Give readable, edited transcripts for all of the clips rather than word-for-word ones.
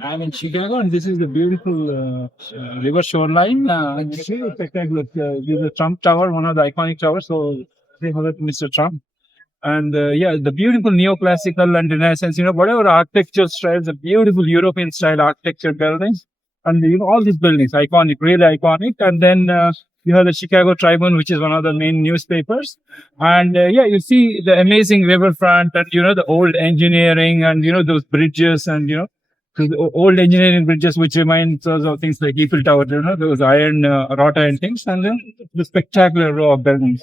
I'm in Chicago, and this is the beautiful river shoreline. It's really spectacular. This is the Trump Tower, one of the iconic towers. So, say hello to Mr. Trump. And yeah, the beautiful neoclassical and Renaissance, whatever architecture styles, the beautiful European style architecture buildings, and all these buildings, iconic, really iconic. And then you have the Chicago Tribune, which is one of the main newspapers. And yeah, you see the amazing riverfront, and the old engineering, and those bridges, and the old engineering bridges, which reminds us of things like Eiffel Tower, those iron, wrought iron things, and then the spectacular row of buildings.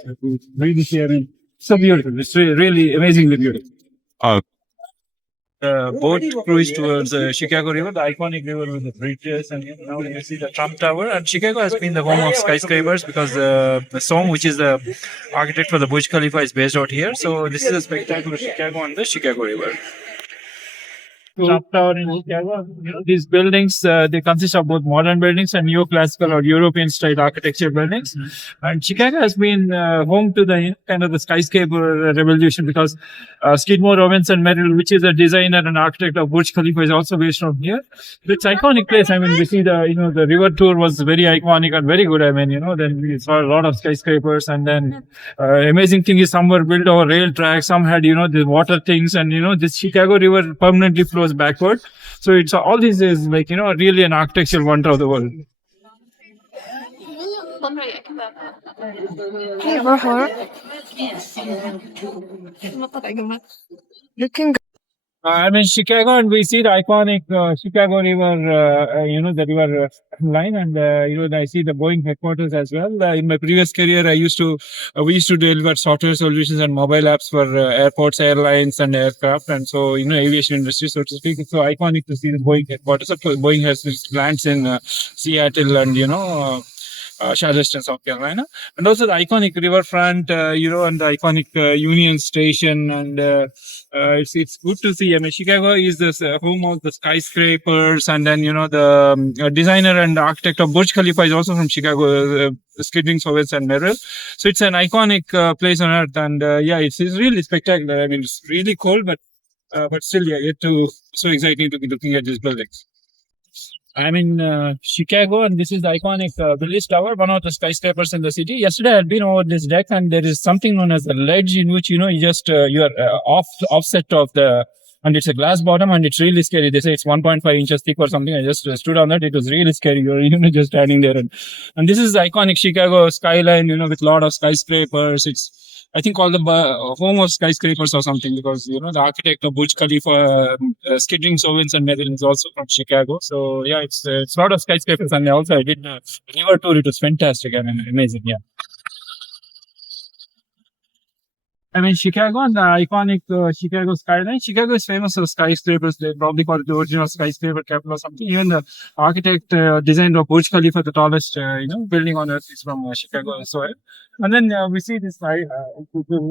Really here. So beautiful. It's really amazingly beautiful. Uh, Boat cruise towards Chicago River, the iconic river with the bridges, and now you see the Trump Tower. And Chicago has been the home of skyscrapers because the Som, which is the architect for the Burj Khalifa, is based out here. So this is a spectacular Chicago on the Chicago River. Trump Tower in Chicago. These buildings, they consist of both modern buildings and neoclassical or European style architecture buildings. And Chicago has been home to the kind of the skyscraper revolution because Skidmore, Robinson Merrill, which is a designer and architect of Burj Khalifa, is also based from here. It's an iconic place. I mean, we see the river tour was very iconic and very good. I mean, then we saw a lot of skyscrapers, and then amazing thing is some were built over rail tracks, some had, the water things, and, this Chicago River permanently flows backward. So it's all this is like, really an architectural wonder of the world. Looking I'm in Chicago, and we see the iconic Chicago River, the river line, and I see the Boeing headquarters as well. In my previous career, we used to deliver software solutions and mobile apps for airports, airlines, and aircraft, and so aviation industry, so to speak. It's so iconic to see the Boeing headquarters. Of course, Boeing has its plants in Seattle and Charleston, South Carolina, and also the iconic riverfront, and the iconic Union Station, and it's good to see. I mean, Chicago is the home of the skyscrapers, and then the designer and architect of Burj Khalifa is also from Chicago, Skidmore, Soviets and Merrill. So it's an iconic place on earth, and yeah, it's really spectacular. I mean, it's really cold, but still, yeah, so exciting to be looking at these buildings. I'm in Chicago, and this is the iconic Willis Tower, one of the skyscrapers in the city. Yesterday, I had been over this deck, and there is something known as a ledge in which, you just, you are offset of and it's a glass bottom, and it's really scary. They say it's 1.5 inches thick or something. I just stood on that. It was really scary. You're, just standing there. And this is the iconic Chicago skyline, with a lot of skyscrapers. It's, I think, called the home of skyscrapers or something, because the architect of Burj Khalifa, Skidmore, Soviets and Merrill, is also from Chicago. So yeah, it's a lot of skyscrapers, and also I did a river tour. It was fantastic and amazing. Yeah. I mean, Chicago and the iconic Chicago skyline. Chicago is famous for skyscrapers. They probably call it the original skyscraper capital or something. Even the architect designed of Burj Khalifa, the tallest building on earth, is from Chicago as well. And then we see this the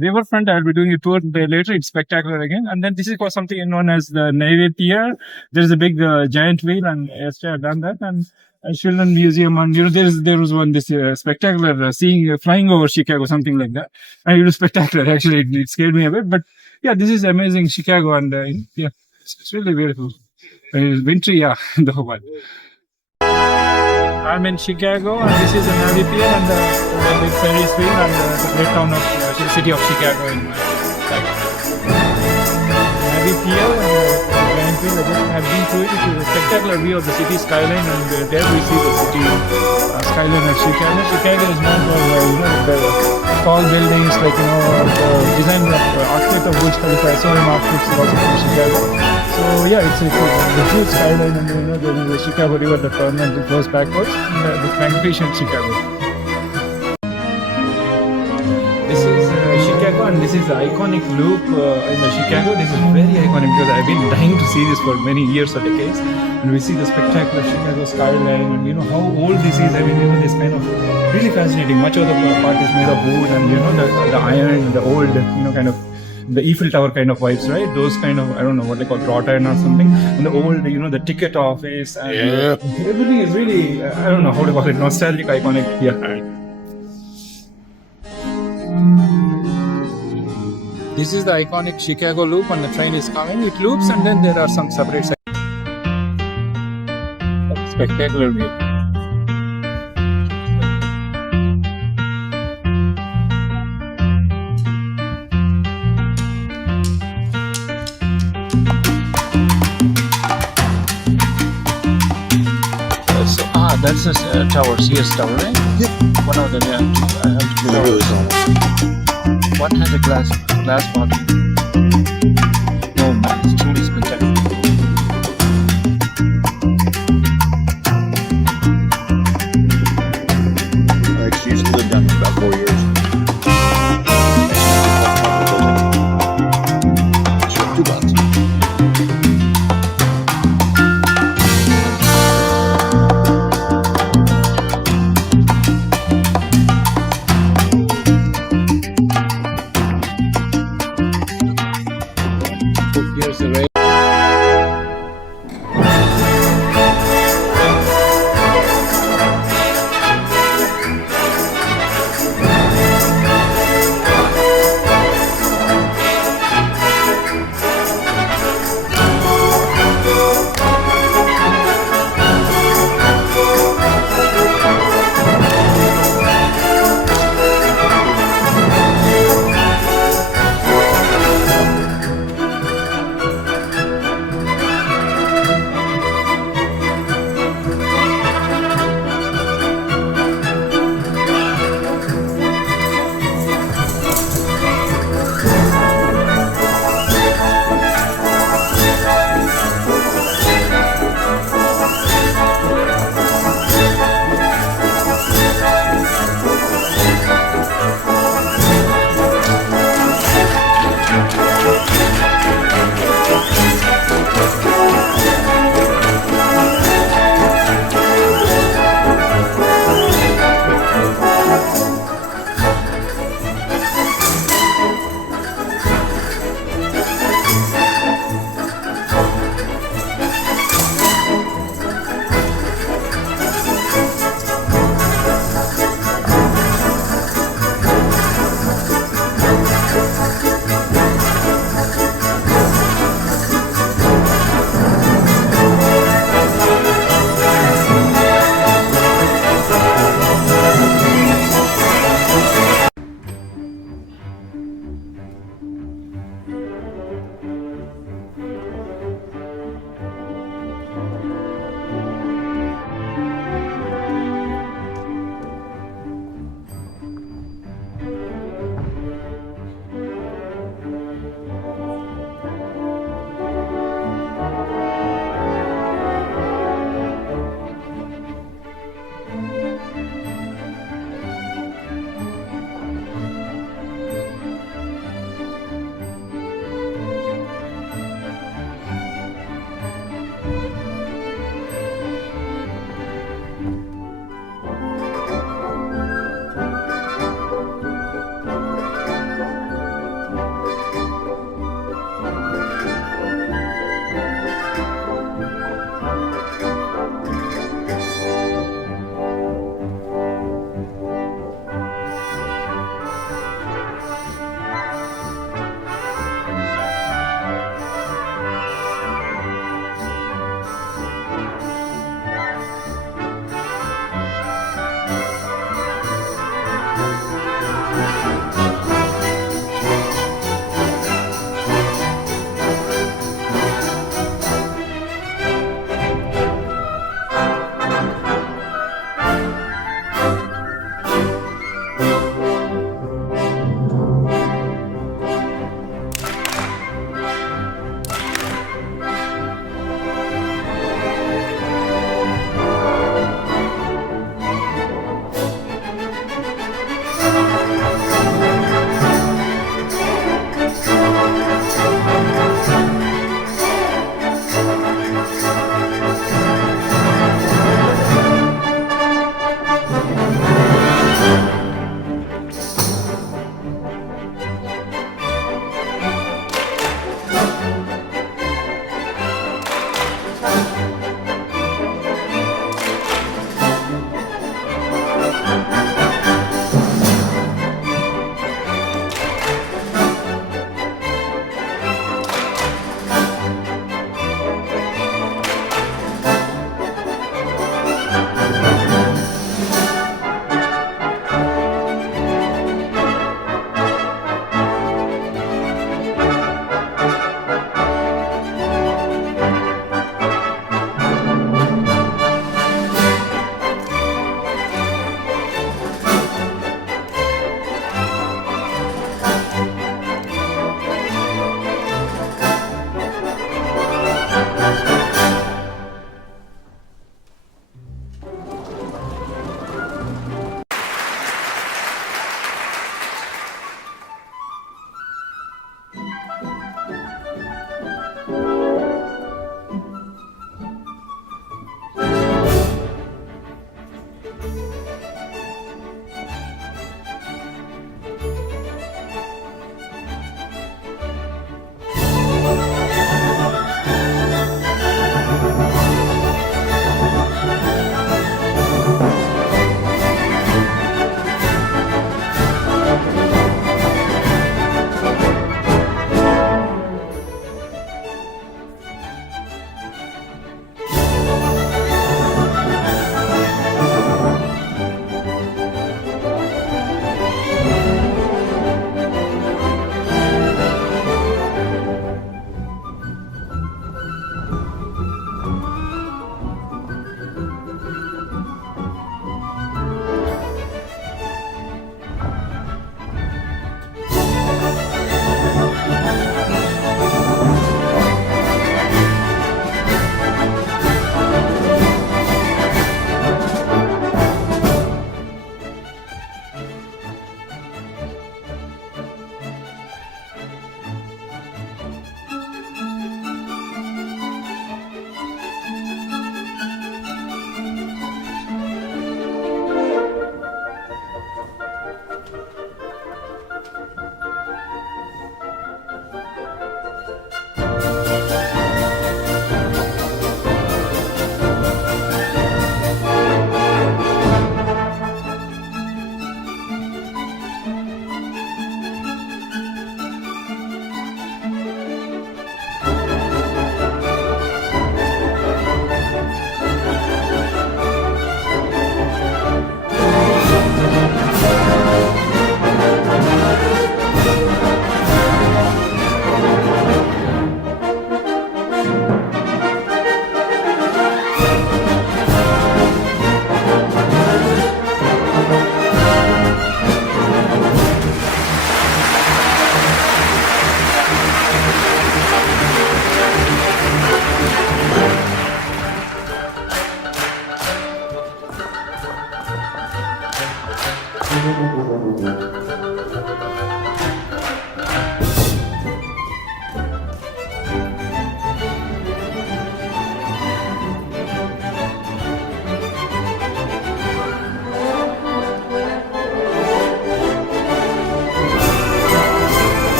riverfront. I'll be doing a tour later. It's spectacular again. And then this is for something known as the Navy Pier. There's a big giant wheel, and yesterday I've done that. And Children's Museum, and there was one this spectacular seeing flying over Chicago, something like that, and it was spectacular. Actually, it scared me a bit, but yeah, this is amazing Chicago, and yeah, it's really beautiful. It's wintry, yeah, the whole world. I'm in Chicago, and this is the Navy Pier and the big Ferris wheel, and the great town of the city of Chicago. Navy Pier. I've been through it. It is a spectacular view of the city skyline, and there we see the city skyline of Chicago. Chicago is known for the tall buildings, like the design of architect of Burj Khalifa, SOM architects is also from Chicago. So yeah, it's the huge skyline, and there is the Chicago River that permanently flows backwards, and the magnificent Chicago. This is Chicago, and this is the iconic loop in the Chicago. This is very iconic because I've been dying to see this for many years or decades. And we see the spectacular Chicago skyline, and how old this is. I mean, this kind of really fascinating. Much of the part is made of wood, and the iron, the old, kind of the Eiffel Tower kind of vibes, right? Those kind of, I don't know what they call, wrought iron or something. And the old, the ticket office, and everything is really, I don't know how to call it, nostalgic, iconic. Yeah. This is the iconic Chicago loop, and the train is coming. It loops, and then there are some separate spectacular view. That's the tower, CS tower, right? Yep. One of them, yeah. I have to No, really don't. What has a glass bottom? Oh man, it's truly spectacular. I actually used to live down here about 4 years. Sure, 2 months. Here's the rail.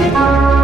Thank you.